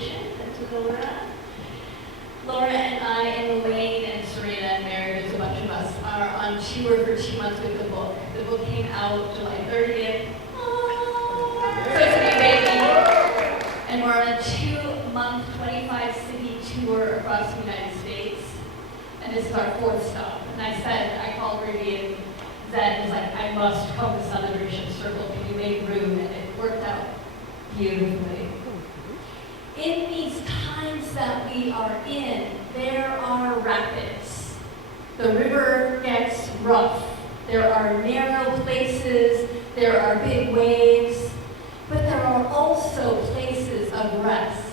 musician, and to Laura. Laura and I and Elaine and Serena and Mary, there's a bunch of us, are on tour for 2 months with the book. The book came out July 30th. Aww. So it's a new baby. And we're on a 2-month, 25-city tour across the United States. And this is our 4th stop. And I called Ruby and Zed was like, I must come to Celebration Circle. Can you make room? And it worked out beautifully. In these times that we are in, there are rapids. The river gets rough. There are narrow places. There are big waves. But there are also places of rest.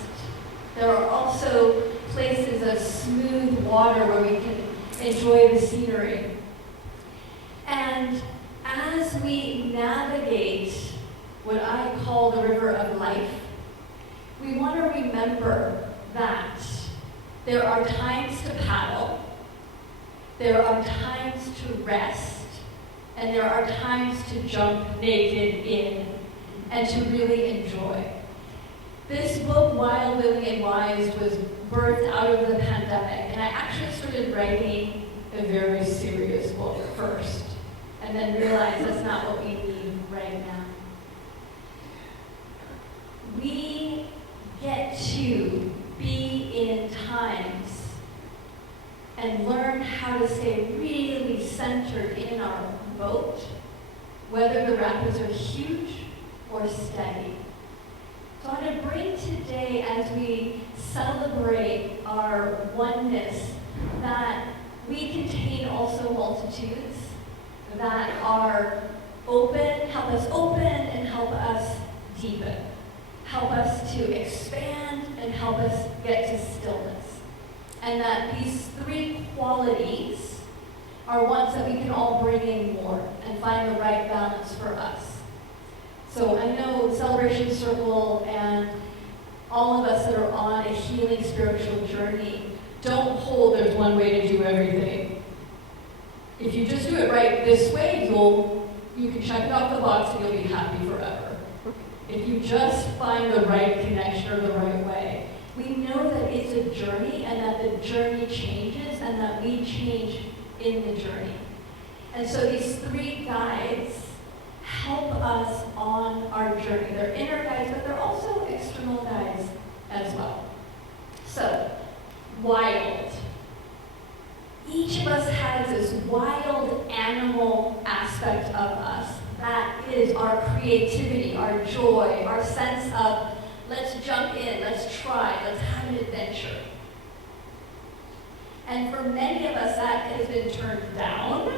There are also places of smooth water where we can enjoy the scenery. And as we navigate what I call the river of life, we want to remember that there are times to paddle, there are times to rest, and there are times to jump naked in and to really enjoy. This book, Wild, Willing, and Wise, was birthed out of the pandemic, and I actually started writing a very serious book first, and then realized that's not what we need right now. We get to be in times and learn how to stay really centered in our boat, whether the rapids are huge or steady. So I want to bring today, as we celebrate our oneness, that we contain also multitudes that are open, help us open and help us deepen. Help us to expand and help us get to stillness. And that these 3 qualities are ones that we can all bring in more and find the right balance for us. So I know Celebration Circle and all of us that are on a healing spiritual journey don't hold there's one way to do everything. If you just do it right this way, you can check it off the box and you'll be happy forever. If you just find the right connection or the right way. We know that it's a journey and that the journey changes and that we change in the journey. And so these 3 guides help us on our journey. They're inner guides, but they're also external guides as well. So, wild. Each of us has this wild animal aspect of us. That is our creativity, our joy, our sense of let's jump in, let's try, let's have an adventure. And for many of us, that has been turned down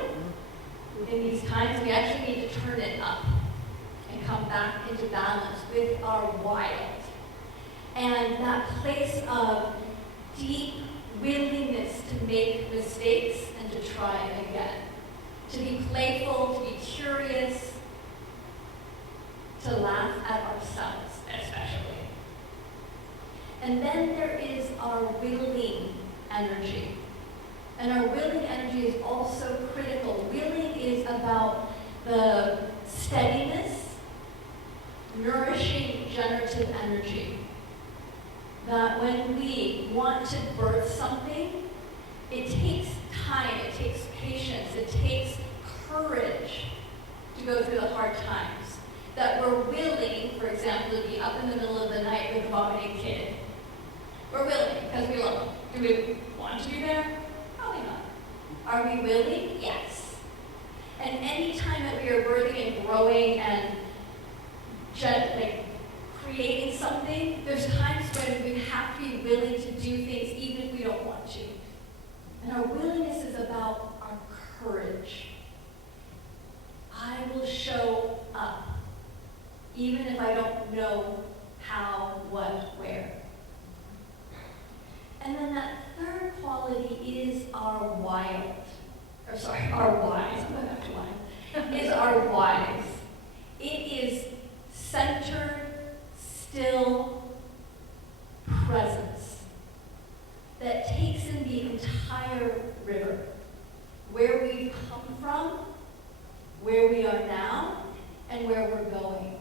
in these times. We actually need to turn it up and come back into balance with our wild. And that place of deep willingness to make mistakes and to try again. To be playful, to be curious, to laugh at ourselves, especially. And then there is our willing energy. And our willing energy is also critical. Willing is about the steadiness, nourishing, generative energy. That when we want to birth something, it takes time, it takes patience, it takes courage to go through the hard times. That we're willing, for example, to be up in the middle of the night with a vomiting kid. We're willing because we love them. Do we want to be there? Probably not. Are we willing? Yes. And any time that we are birthing and growing and creating something, there's times when we have to be willing to do things even if we don't want to. And our willingness is about our courage. I will show up, even if I don't know how, what, where. And then that 3rd quality is our wise. Is our wise. It is centered, still presence that takes in the entire river, where we've come from, where we are now, and where we're going.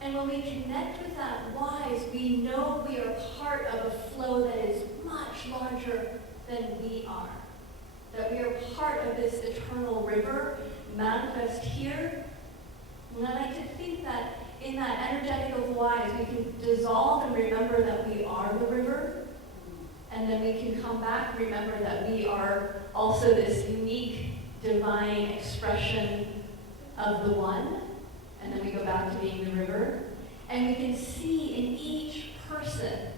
And when we connect with that wise, we know we are part of a flow that is much larger than we are. That we are part of this eternal river manifest here. And I like to think that in that energetic of wise, we can dissolve and remember that we are the river. And then we can come back, remember that we are also this unique divine expression of the one. And then we go back to being the river. And we can see in each person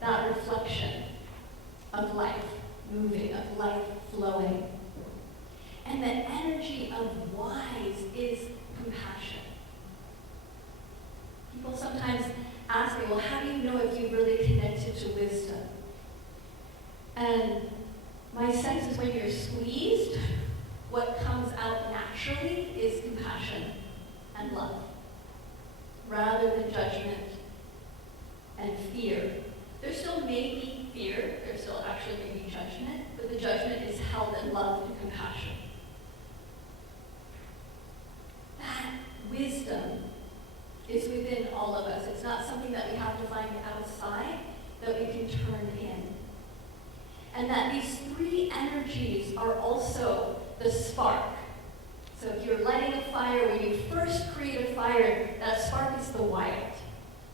that reflection of life moving, of life flowing. And the energy of wise is compassion. People sometimes ask me, well, how do you know if you've really connected to wisdom? And my sense is when you're squeezed, what comes out naturally is compassion and love, rather than judgment and fear. There still may be fear, there still actually may be judgment, but the judgment is held in love and compassion. That wisdom is within all of us. It's not something that we have to find outside, that we can turn in. And that these three energies are also the spark. So if you're lighting a fire, when you first create a fire, that spark is the wild.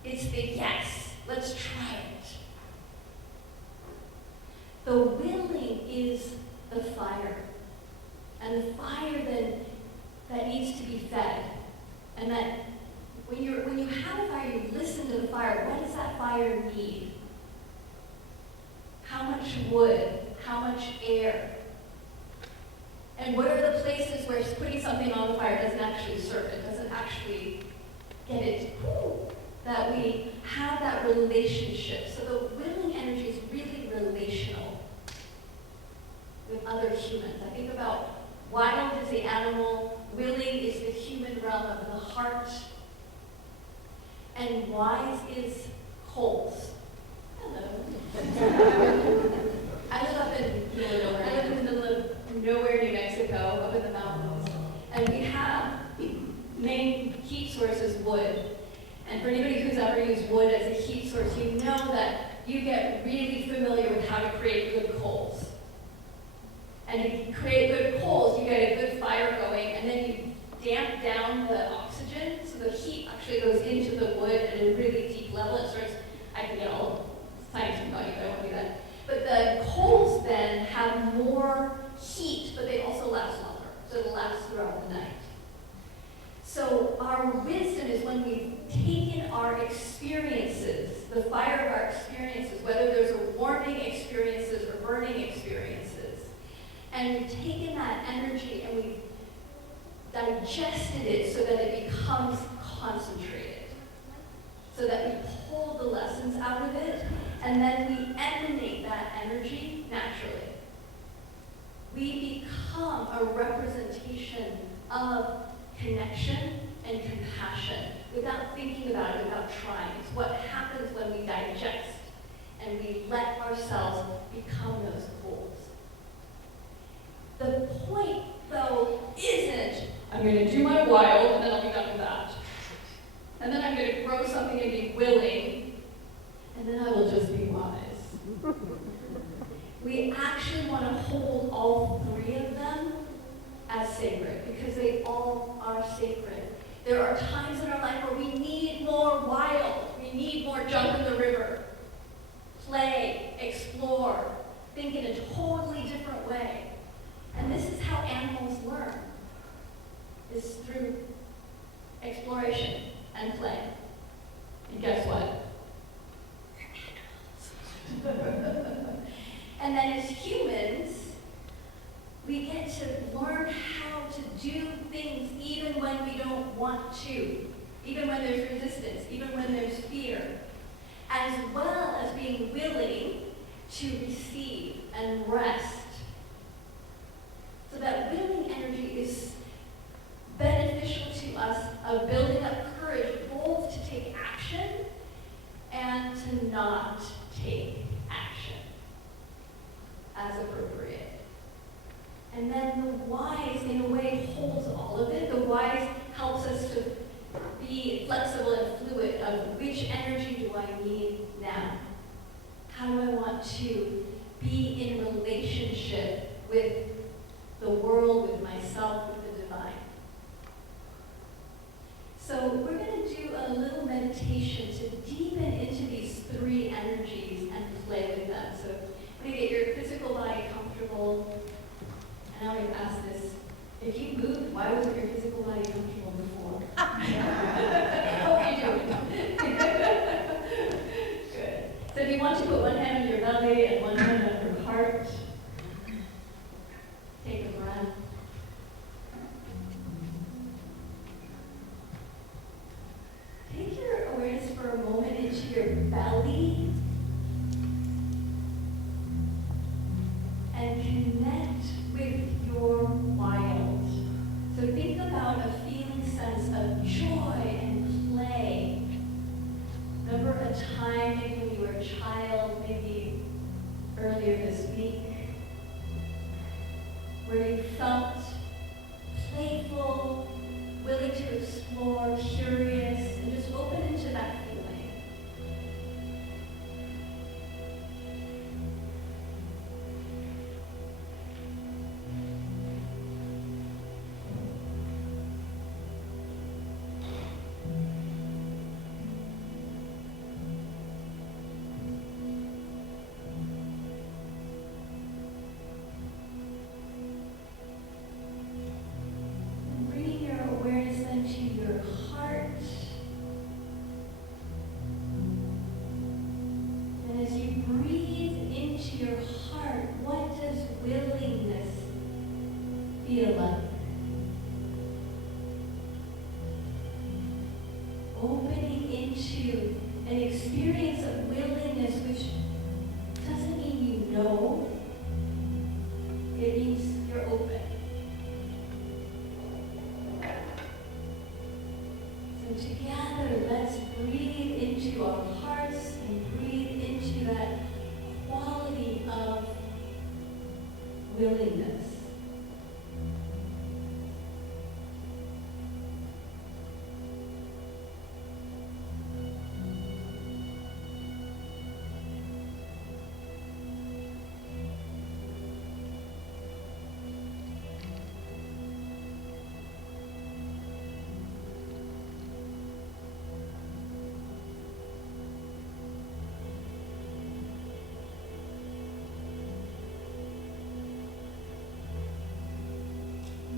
It's the yes, let's try it. The willing is the fire. And the fire then that needs to be fed. And that when you have a fire, you listen to the fire. What does that fire need? How much wood? How much air? And what are the places where putting something on the fire doesn't actually serve it, doesn't actually get it? That we have that relationship. So the willing energy is really relational with other humans. I think about wild is the animal, willing is the human realm of the heart, and wise is coals. Hello. I live up in nowhere. I live in the middle of nowhere, New Mexico, up in the mountains. And we have main heat source is wood. And for anybody who's ever used wood as a heat source, you know that you get really familiar with how to create good coals. And if you create good coals, you get a good fire going, and then you damp down the oxygen, so the heat actually goes into the wood at a really deep level. It starts, I can get all science about you, but I won't do that. But the coals then have more heat, but they also last longer. So it'll last throughout the night. So our wisdom is when we've taken our experiences, the fire of our experiences, whether those are warming experiences or burning experiences, and we've taken that energy and we've digested it so that it becomes concentrated, so that we pull the lessons out of it, and then we emanate that energy naturally. We become a representation of connection and compassion without thinking about it, without trying. It's what happens when we digest and we let ourselves become those coals. The point, though, isn't, I'm going to do my wild and then I'll be done with that. And then I'm going to grow something and be willing, and then I will just be wise. We actually want to hold all three of them as sacred, because they all are sacred. There are times in our life where we need more wild. We need more jump in the river. Play, explore, think in a totally different way. And this is how animals learn, is through exploration and play. And guess what? They're animals. And then as humans, we get to learn how to do things even when we don't want to, even when there's resistance, even when there's fear, as well as being willing to receive and rest. So that willing energy is beneficial to us of building up courage, both to take action and to not take action as appropriate. And then the wise, in a way, holds all of it. The wise helps us to be flexible and fluid of which energy do I need now. want to be in relationship with the world, with myself, with the divine. So we're going to do a little meditation to deepen into these three energies and play with them. So I'm going to get your physical body comfortable. And I always ask this, if you moved, why wasn't your physical body comfortable before? I hope you do. Good. So if you want to put one hand on your belly and one hand on your heart, take a breath. Take your awareness for a moment into your belly and connect with your wild. So think about a feeling sense of joy and play. Remember a time maybe when you were a child, maybe earlier this week, where you felt playful, willing to explore, curious, and just open into that feeling. Bringing your awareness then to your heart. And as you breathe into your heart, what does willingness feel like? Opening into an experience of willingness, which doesn't mean you know, it means you're open. So together, let's breathe into our hearts and breathe into that quality of willingness.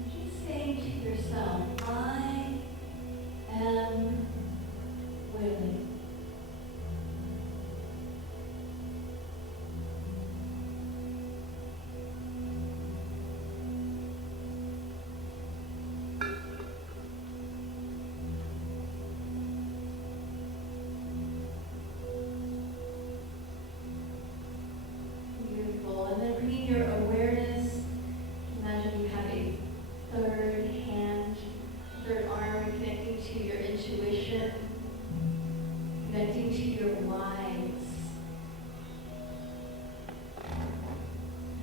Just saying to yourself, I am willing. Beautiful. And then bringing your awareness, imagine you have a third hand, third arm, connecting to your intuition, connecting to your whys.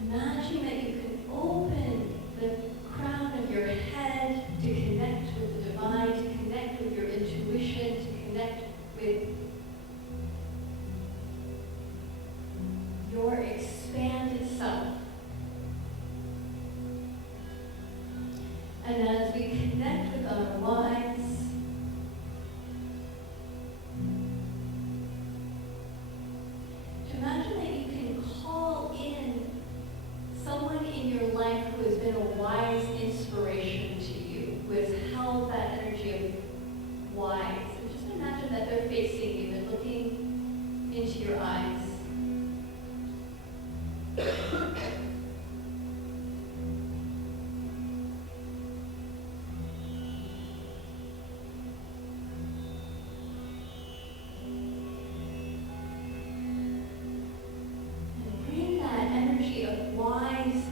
Imagine that you can open the crown of your head to connect with the divine, to connect with your intuition, to connect with your expanded self. And as we connect with our whys, to imagine that you can call in someone in your life who has been a wise inspiration to you, who has held that energy of wise. And just imagine that they're facing you and looking into your eyes. And bring that energy of wise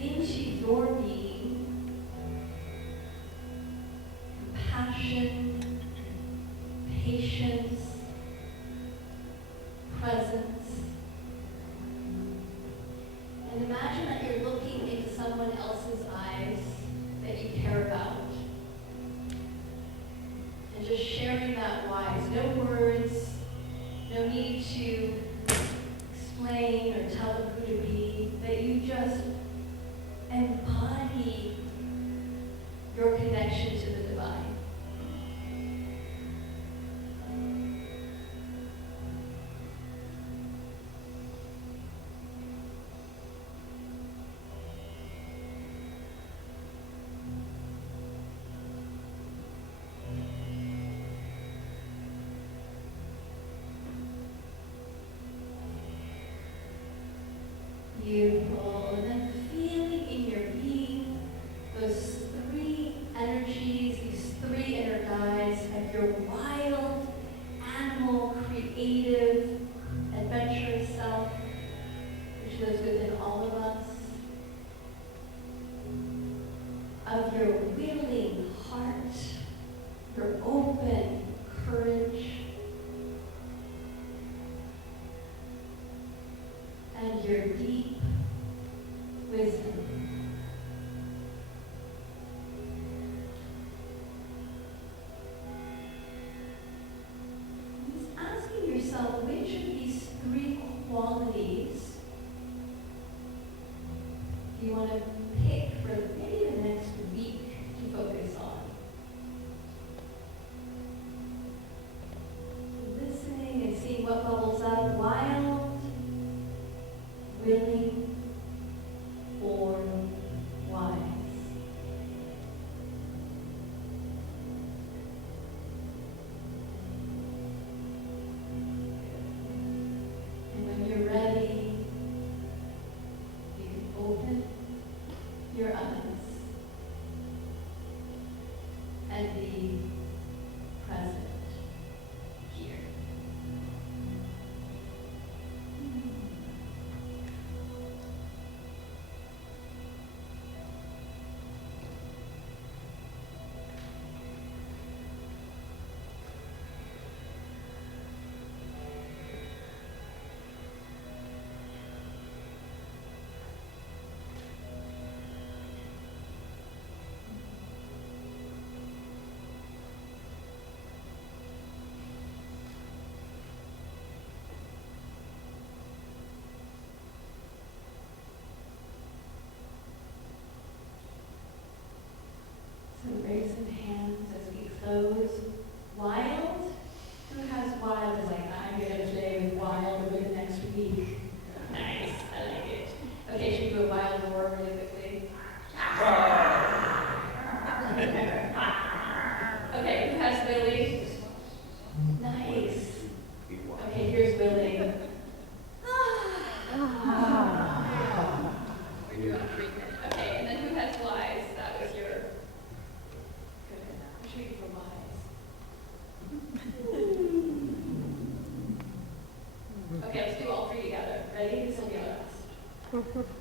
into your being. Compassion, patience, presence. And imagine that you're looking into someone else's eyes that you care about. And just sharing that wise. No words, no need to explain or tell them who to be, that you just embody your connection to the divine. Beautiful. And then feeling in your being those three energies, these three inner guides of your wild, animal, creative, adventurous self, which lives within all of us, of your willing heart, your open courage, and your deep wisdom. Just asking yourself which of these three qualities you want to pick for maybe the next week to focus on. Listening and seeing what bubbles up. Wild, willing, or wise. And when you're ready, you can open your eyes and be present here. So raise some hands as we close. Wild? Who has wild as like, I'm going to play with wild over the next week? Nice, I like it. Okay, should we do a wild roar really quickly? Okay, who has Willie? Nice. Okay, here's Willie. We're doing treatment. Okay, and then who has wise? That was your... Good. I'm sure you for wise. Okay, let's do all three together. Ready? This will be our last.